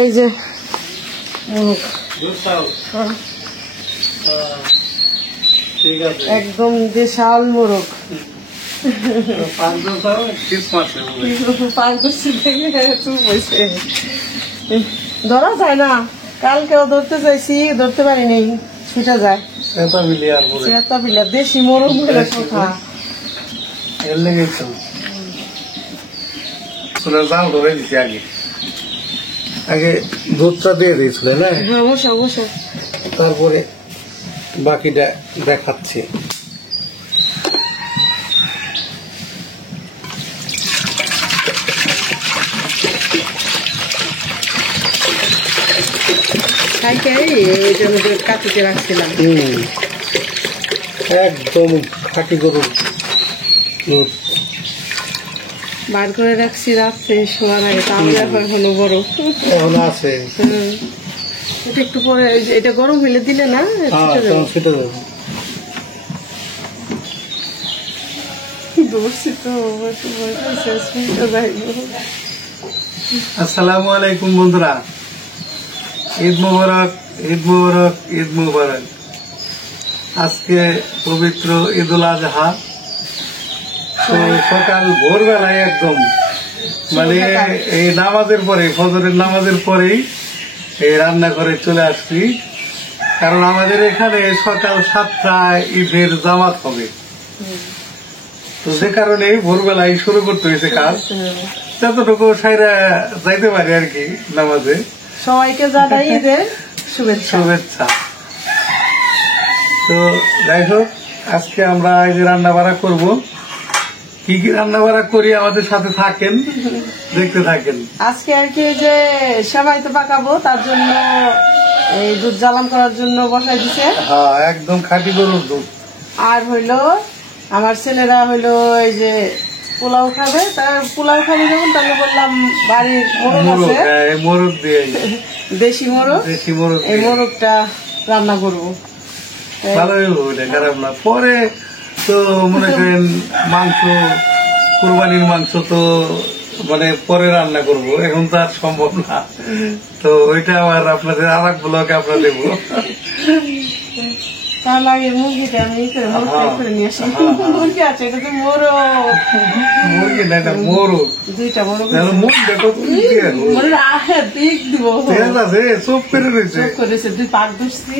এই যে একদম দেশাল মোরগ ধরা যায় না। কালকেও ধরতে চাইছি, ধরতে পারি নাই, ছুটে যায়। দেশি মোরগ কথা আগে দুধটা দিয়ে দিয়েছিলেন না? অবশ্যই অবশ্যই। তারপরে বাকিটা দেখাচ্ছি। কাটিতে রাখছিলাম একদম খাঁটি গরুর দুধ বার করে রাখছি রাত্রে শোয়ার আগে। তাহলে এখনো বড় আছে। এটা একটু পরে এটা গরম হইলে দিলে না সেটা যাবে। আসসালামু আলাইকুম বন্ধুরা, ঈদ মুবারক, ঈদ মুবারক, ঈদ মুবারক। আজকে পবিত্র ঈদুল আজহা। তো সকাল ভোরবেলায় একদম মানে এই নামাজের পরে, ফজরের নামাজের পরেই এই রান্নাঘরে চলে আসছি। কারণ আমাদের এখানে সকাল 7টায় ঈদের জামাত হবে, তো যে কারণে ভোরবেলায় শুরু করতে হয়েছে কাজ। যতটুকু সাইরা যাইতে পারি আর কি নামাজে। সবাইকে জানাই ঈদের শুভেচ্ছা। তো যাই হোক, আজকে আমরা এই যে রান্না বাড়া করবো। কি কি রান্না বাড়া করি আমাদের সাথে থাকেন, দেখতে থাকেন। আজকে আর কি যে সবাই তো পাকাবো, তার জন্য এই দুধ জ্বালান করার জন্য বসাই দিছে। হ্যাঁ, একদম খাঁটি গরুর দুধ। আর হইলো আমার ছেলেরা হইলো এই যে পোলাও খাবে, তার পোলাও খাবে যখন তাহলে বললাম বাড়ির মোরগ আছে, মোরগ দিয়ে দেশি মোরগ, এই মোরগটা রান্না করবো। ভালোই হবে, খারাপ না। পরে তো মনে করেন মাংস, কুরবানির মাংস তো মানে পরে রান্না করব, এখন তো আর সম্ভব না। তো ওইটা আবার আপনাদের আর এক ব্লগে আমরা দেবো। তার আগে মুরগিটা আমি করে নিয়ে আসি। মুরগি আছে, এটা তো মোরগ। মুরগি না, এটা মোরগ। দুইটা মোরগ দিব, চোখ করে রয়েছে, দুই পাক ধরছি।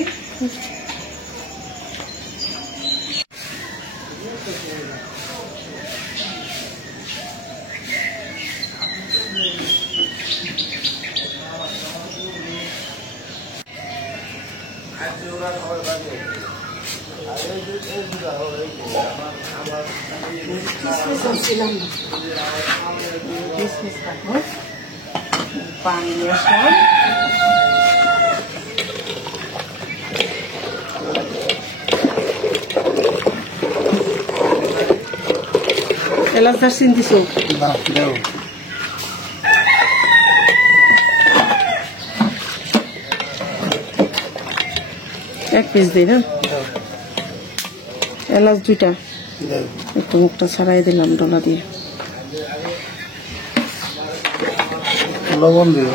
পানি আসলাম, এলাচ দারচিনি দিছো? এক পিস দিই না, এলাচ দুইটা, একটু মুখটা ছাড়াই দিলাম ডলা দিয়ে। লবণ দিও,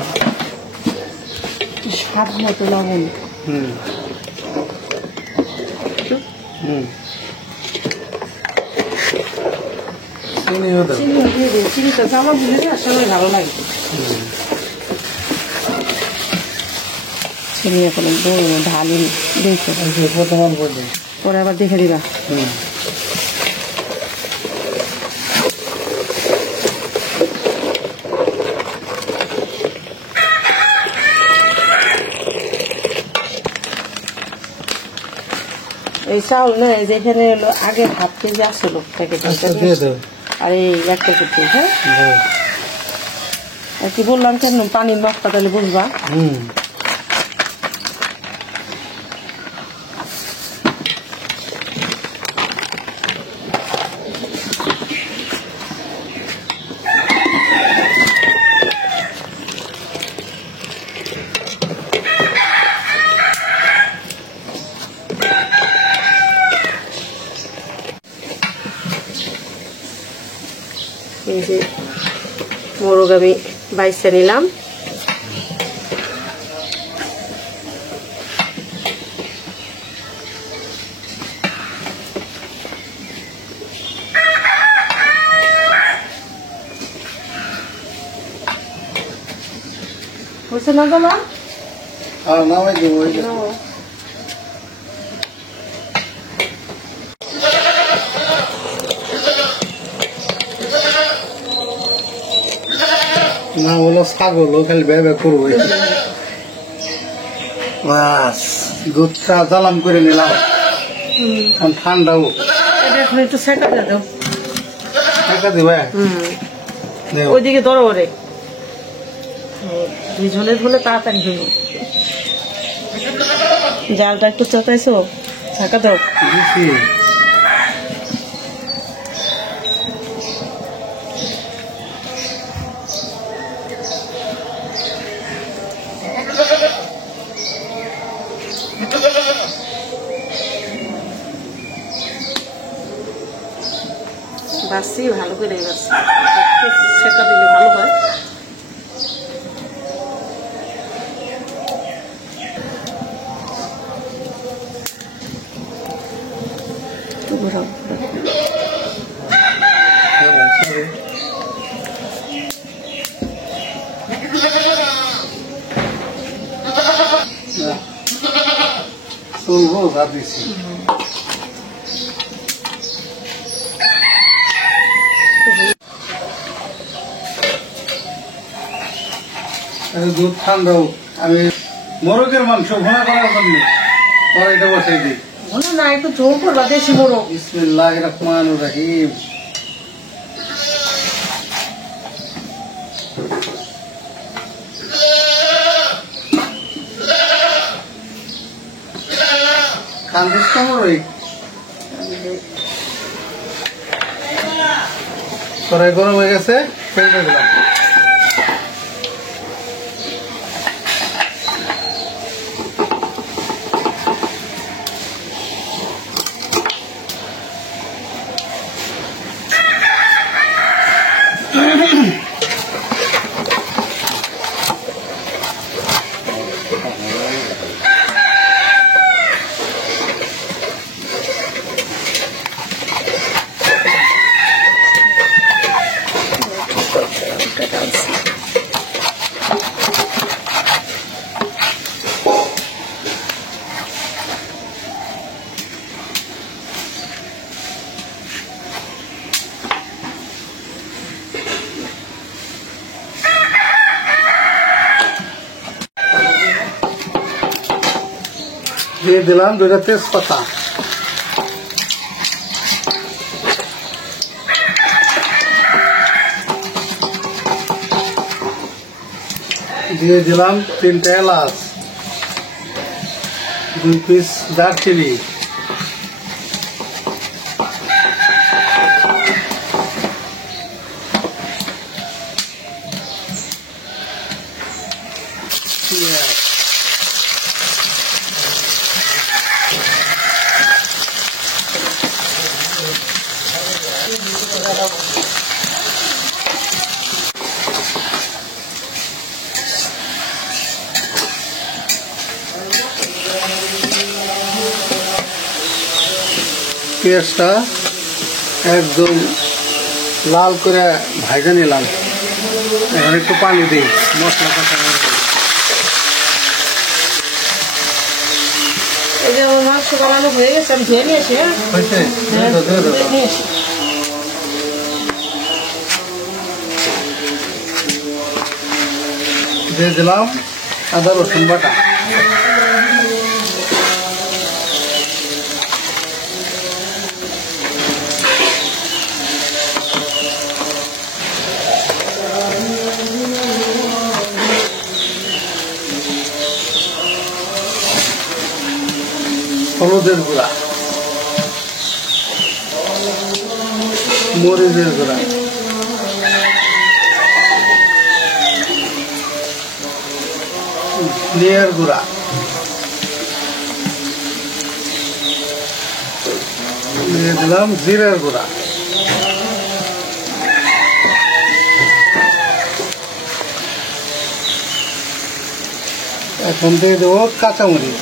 স্বাদ মতো লবণ। চিনিটা জামা দিলে আসলে ভালো লাগে। চিনি এখন ঢালি দেখে পরে আবার দেখে দিবা। এই চাউল নয় যেখানে হলো আগে হাফ কেজি আসলো প্যাকেট আর এই 1 প্যাকেট হ্যাঁ আর কি বললাম কেন পানির মাপটা তাহলে বুঝবা এই যে মোরগ আমি বাইছে নিলাম হচ্ছে না তো মা নামাই দেবো না হলো ছাগল খালি ব্যয় করবো বাস দুধটা জ্বালাম করে নিলাম এখন ঠান্ডাও এখন একটু সেকা দিয়ে দাও টাকা দিবে ওইদিকে ধরো ওরে দুইজনের বলে তাড়াতাড়ি হইব জালটা একটু চটাইছো ঢাকা দাও বাসি ভালো করে বাসি সেটা দিলে ভালো হয় চলবো ভাবিছি দুধ ঠান্ডাও আমি মোরগের মাংস ভোনা করার জন্য এটা বসাই দিই না একটু ঝোল করবা দেশি মোরগ বিসমিল্লাহির রহমানির রহিম কান্দিস কেমন কড়াই গরম হয়ে গেছে ফেলতে দিলাম দিয়ে দিলাম 2টা তেজপাতা দিয়ে দিলাম 3টা এলাচ 2 পিস দারচিনি পেঁয়াজটা একদম লাল করে ভাজা নিলাম এখন একটু পানি দিই মশলা কষা এই যে আমার মাংস বানানো হয়ে গেছে আমি ধুয়ে নিয়ে আসি হয়েছে দিয়ে দিলাম আদা রসুন বাটা হলুদের গুঁড়া, মরিচের গুঁড়া, ধনিয়ার গুঁড়া, দিয়ে দিলাম জিরার গুঁড়া, এখন দিয়ে দেবো কাঁচামরিচ,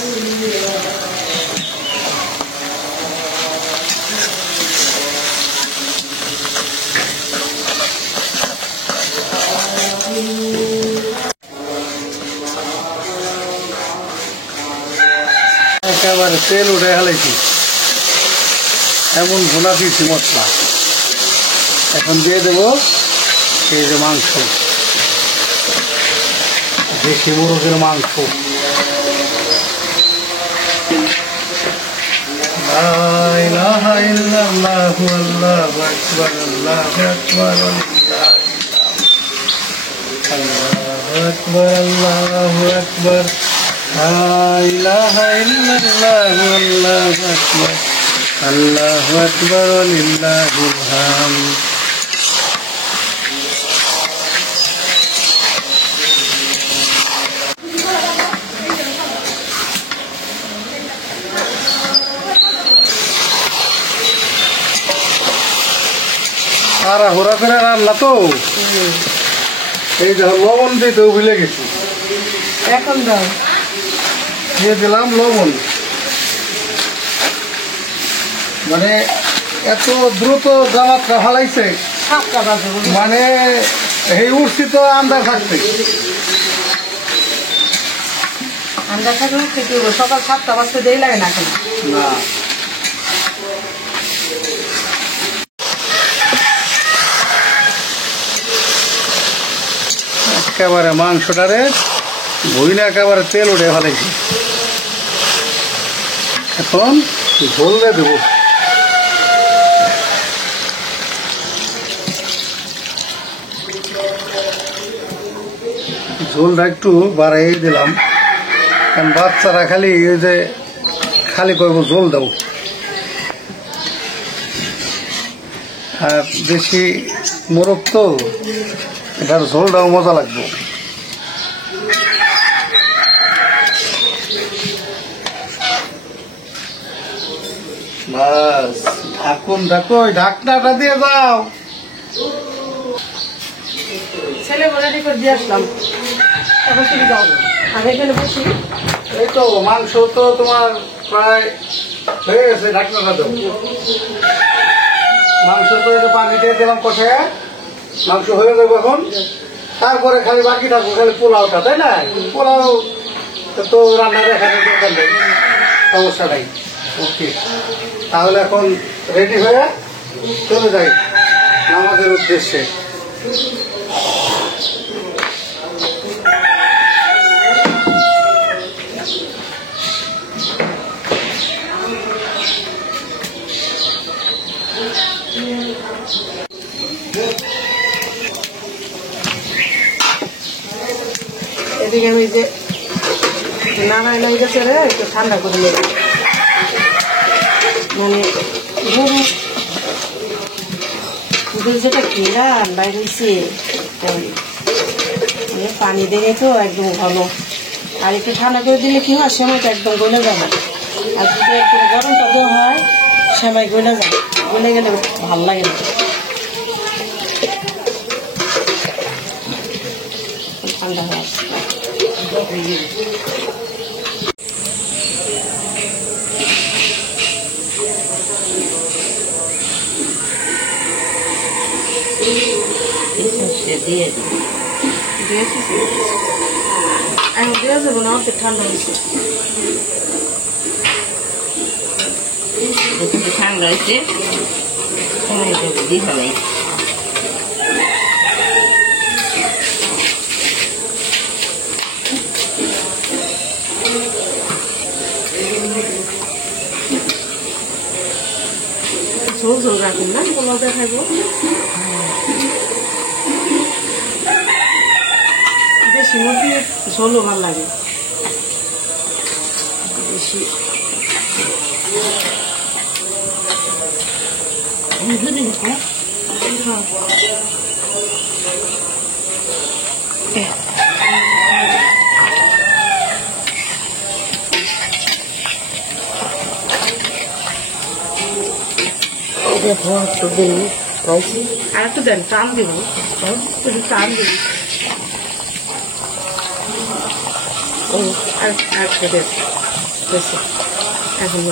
একেবারে তেল উঠে হেলাইছি, এমন ভুনা দিয়েছি মশলা। এখন দিয়ে দেবো এই যে মাংস, দেশি মুরগির মাংস। লা ইলাহা ইল্লাল্লাহু আল্লাহু আকবার, আল্লাহু আকবার, আল্লাহু আকবার, আল্লাহু আকবার, লা ইলাহা ইল্লাল্লাহু আল্লাহু আকবার, আল্লাহু আকবার ওয়া লিল্লাহিল হামদ। তাড়াহুড়া করে রান্না তো, এই দেখো লবণ দিতেও ভুলে গেছি। এখন দাও, দিয়ে দিলাম লবণ। মানে এত দ্রুত জ্বালাটা হালাইছে, 7টা বাজে, মানে এই উঠছি তো আন্দাজ থাকতে। আন্দাজ থাকলে থেকে সকাল 7টা বাজতে দেরি লাগে না এখন। না, একেবারে মাংসটারে ভুইনা একেবারে তেল উঠে ফেলেছি। এখন ঝোল দিয়ে দেবো। ঝোলটা একটু বাড়াই দিলাম, কারণ বাচ্চারা খালি ওই যে খালি করবো ঝোল দাও। আর বেশি মোরগ তো, এটার ঝোলটাও মজা লাগবে। বাস ঢাকুন ঢাকো, ঢাকনাটা দিয়ে দাও। ছেলে রেডি করে দিয়ে আসলাম, এখন তুমি যাও, আমি এখানে বসি। এই তো মাংস তো তোমার প্রায় হয়ে গেছে, ঢাকনাটা দাও। মাংস তো এটা পানি দিয়ে দিলাম কষে, মাংস হয়ে যাবে এখন। তারপরে খালি বাকি থাকবো খালি পোলাওটা, তাই না? পোলাও তো রান্না দেখাতে দরকার নেই, সমস্যা নাই। ওকে, তাহলে এখন রেডি হয়ে চলে যাই নামাজের উদ্দেশ্যে। এদিকে আমি যে নামাই নাই গেছে রে, একটু ঠান্ডা করে নেব। মানে দুধ যেটা খেলাম বাইরে পানি দিয়ে তো একদম ঘন, আর একটু ঠান্ডা করে দিলে কি হয়, সেমাইটা একদম গলে যাবে। আর যদি একদম গরমটা দেওয়া হয়, সেমাই গলে যায়, গলে গেলে ভাল লাগে না। ঠান্ডা হয় দিয়ে যাবো না, অনেক ঠান্ডা হয়েছে। ঠান্ডা হয়েছে দিয়ে ফেলাই। ঝোল ঝোল রাখুন না, পোলাও দেখাবো। দেশি মুরগির ঝোলও ভালো লাগে বেশি। আর একটু দেন, টান দিব, টান দিব। আর একটু দেন, এখন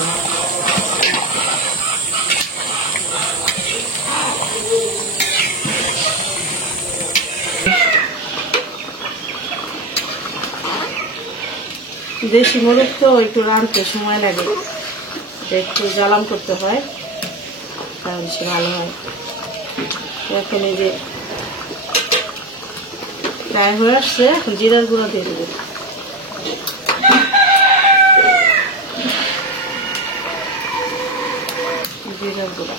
দেশি মোরগ তো একটু রাঁধতে সময় লাগে, একটু জ্বালাম করতে হয়, তাহলে সে ভালো হয়। এখন এই যে প্রায় হয়ে আসছে, এখন জিরার গুঁড়ো দিয়ে দেবো। জিরার গুঁড়া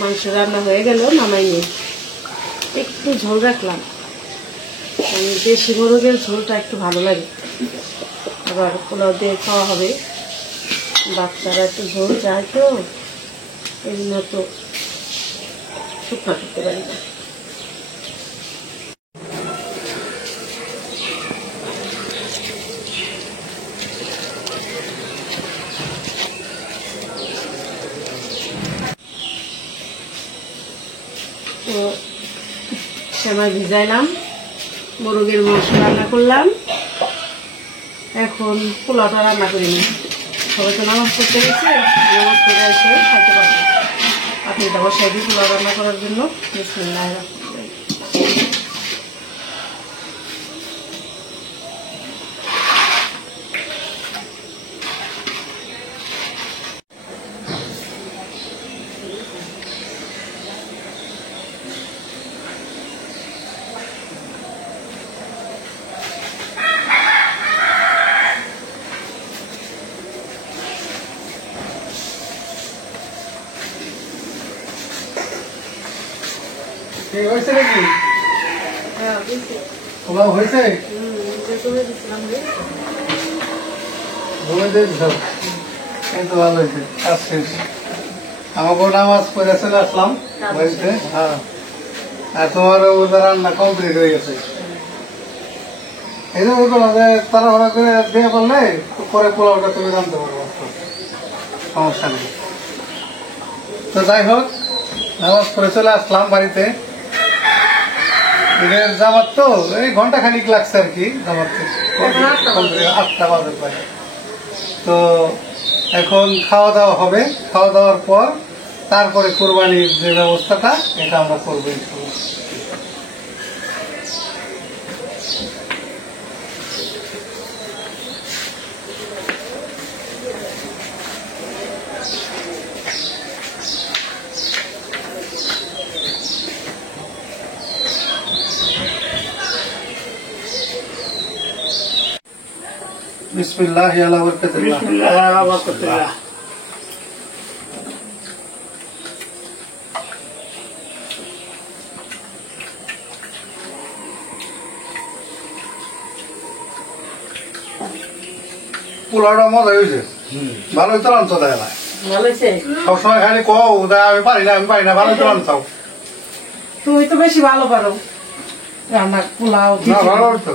মাংস রান্না হয়ে গেল, নামাই নিয়ে একটু ঝোল রাখলাম। দেশি মোরগের ঝোলটা একটু ভালো লাগে, আবার পোলাও দিয়ে খাওয়া হবে, বাচ্চারা একটু ঝোল চায় তো, এই জন্য তো শুকনা করতে পারি না। তো সেমাই ভিজাইলাম, মোরগের মাংস রান্না করলাম, এখন পোলাওটা রান্না করে নিই। সবাই তো নামাজ পড়তে গেছে, নামাজ পড়ে এসে খাইতে পারবো। আপনি এটা বসাই দিই পোলাও রান্না করার জন্য। বিসমিল্লাহ। হয়েছে নাকি? পোলাও হয়েছে? ভালো হয়েছে, কাজ শেষ। আমাকে নামাজ পড়ে চলে আসলাম বাড়িতে। হ্যাঁ, আর তোমার রান্না কমপ্লিট হয়ে গেছে। এই জন্য বললাম যে তাড়াহুড়া করে দিয়ে বললে পরে পোলাওটা তুমি রাঁধতে পারবো, সমস্যা নেই। তো যাই হোক, নামাজ পড়ে চলে আসলাম বাড়িতে। ঈদের জামাত তো এই ঘন্টা খানিক লাগছে আর কি, জামাত 8টা বাজে প্রায়। তো এখন খাওয়া দাওয়া হবে, খাওয়া দাওয়ার পর তারপরে কোরবানির যে ব্যবস্থাটা এটা আমরা করবো। বিসমিল্লাহ আলা বারাকাতুল্লাহ। বিসমিল্লাহ আলা বারাকাতুল্লাহ। পোলাওটা মজা হয়েছে, ভালোই তো রান্না দেয় না, ভালো হয়েছে। সবসময় খালি কো আমি পারি না, আমি পারি না, ভালোই তো রান্নাও। তুমি তো বেশি ভালো পারো রান্না, পোলাও। না ভালো হতো,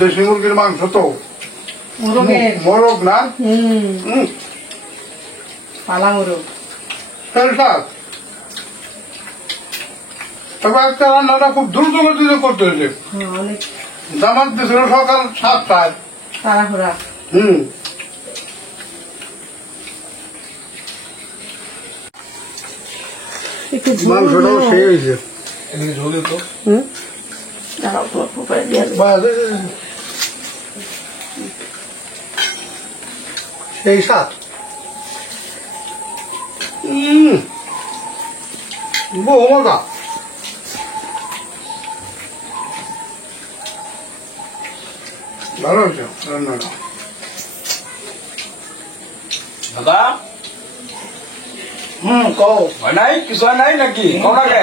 দেশি মুরগির মাংস তো মোরগ না, পালা মোরগ। তবে একটা রান্নাটা খুব দ্রুত গতিতে করতে হয়েছে। জামাত দিয়েছিল সকাল 7টায়, তাড়াহুড়া। মাংসটাও সেই হয়েছে, ঝোলে তো দাঁড়াও, তোমার সেই স্বাদ। বহু মজা। ভালো হয়েছে রান্নাটা। দাদা কও। হয় নাই কিছু হয় নাই নাকি কটাকে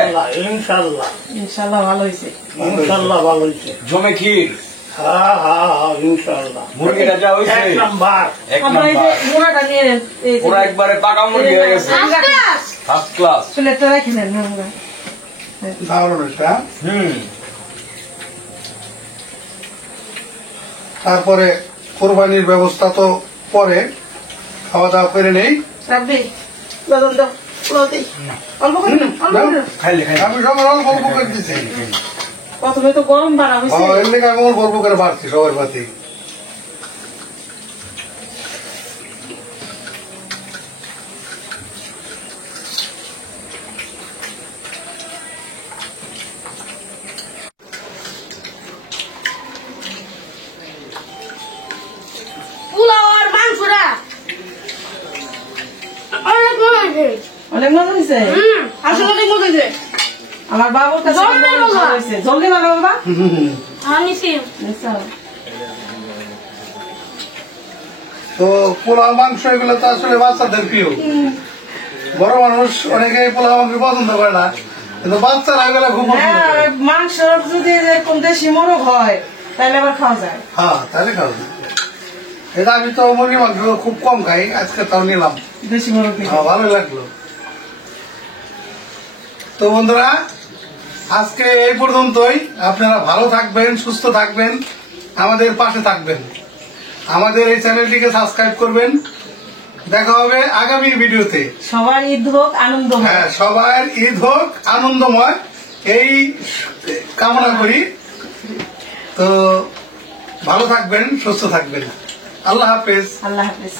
ইনশাল্লাহ ইনশাল্লাহ ভালো হয়েছে। ইনশাল্লাহ ভালো হয়েছে। জমে ক্ষীর হ্যাঁ হ্যাঁ হ্যাঁ ইনশাল্লাহ। মুরগিটা যা হয়েছে এক নাম্বার। এক আমরা এই যে নাম্বার মোড়াটা নিয়ে নেন, এই যে পুরা একবারে পাকা মুরগি হয়ে গেছে ফার্স্ট ক্লাস। প্লেটটা রেখে নেন আমরা। দারুণ হয়েছে। হ্যাঁ? তারপরে কোরবানির ব্যবস্থা তো পরে, খাওয়া দাওয়া করে নেই। রাখবি দাদন দাও পোলাও দিই অল্প করে না, অল্প করে না। খাইলে খাইলে আমি সবার অল্প অল্প করে দিচ্ছি। প্রথমে তো গরম বাড়া হয়েছে। এর লেগে আমি অল্প অল্প করে বাড়ছি সবার পাতি। পোলাও আর মাংসটা অনেক মজা হয়েছে। অনেক মজা হয়েছে। আসলে অনেক মজা হয়েছে। আমার বাবুর কাছে জলদি অনেক বাবা। ভালো হয়েছে। জলদি বাবা বাবা আমি সেম আচ্ছা। তো পোলাও মাংস এগুলো তো আসলে বাচ্চাদের প্রিয়। বড় মানুষ অনেকে পোলাও মাংস পছন্দ করে না, কিন্তু বাচ্চারা এগুলো খুব পছন্দ করে। হ্যাঁ, মাংস যদি এরকম দেশি মোরগ হয় তাহলে আবার খাওয়া যায়। হ্যাঁ তাহলে খাও। এটা আমি তো মুরগি মাংস খুব কম খাই, আজকে তাও নিলাম। দেশি মোরগ দিয়ে। হ্যাঁ, ভালো লাগলো। তো বন্ধুরা আজকে এই পর্যন্তই। আপনারা ভালো থাকবেন, সুস্থ থাকবেন, আমাদের পাশে থাকবেন, আমাদের এই চ্যানেলটিকে সাবস্ক্রাইব করবেন। দেখা হবে আগামী ভিডিওতে। সবার ঈদ হোক আনন্দ হোক। হ্যাঁ, সবার ঈদ হোক আনন্দময়, এই কামনা করি। তো ভালো থাকবেন, সুস্থ থাকবেন। আল্লাহ হাফেজ। আল্লাহ হাফেজ।